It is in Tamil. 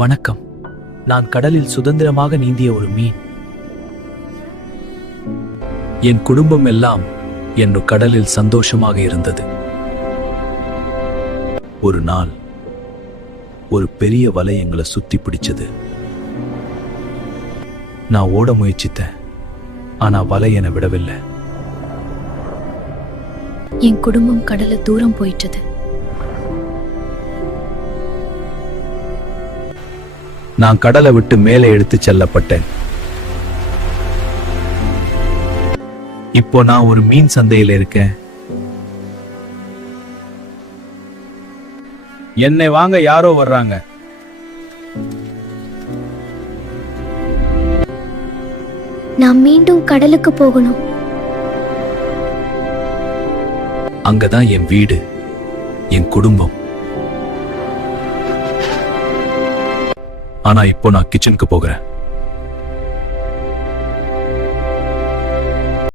வணக்கம். நான் கடலில் சுதந்திரமாக நீந்திய ஒரு மீன். என் குடும்பம் எல்லாம் என் கடலில் சந்தோஷமாக இருந்தது. ஒரு நாள் ஒரு பெரிய வலை எங்களை சுத்தி பிடிச்சது. நான் ஓட முயற்சித்தேன், ஆனா வலை என்னை விடவில்லை. என் குடும்பம் கடல தூரம் போயிட்டது. நான் கடலை விட்டு மேலே எடுத்துச் செல்லப்பட்டேன். இப்போ நான் ஒரு மீன் சந்தையில் இருக்கேன். என்னை வாங்க யாரோ வர்றாங்க. நான் மீண்டும் கடலுக்கு போகணும். அங்கதான் என் வீடு, என் குடும்பம். ஆனா இப்போ நான் கிச்சனுக்கு போகிறேன்.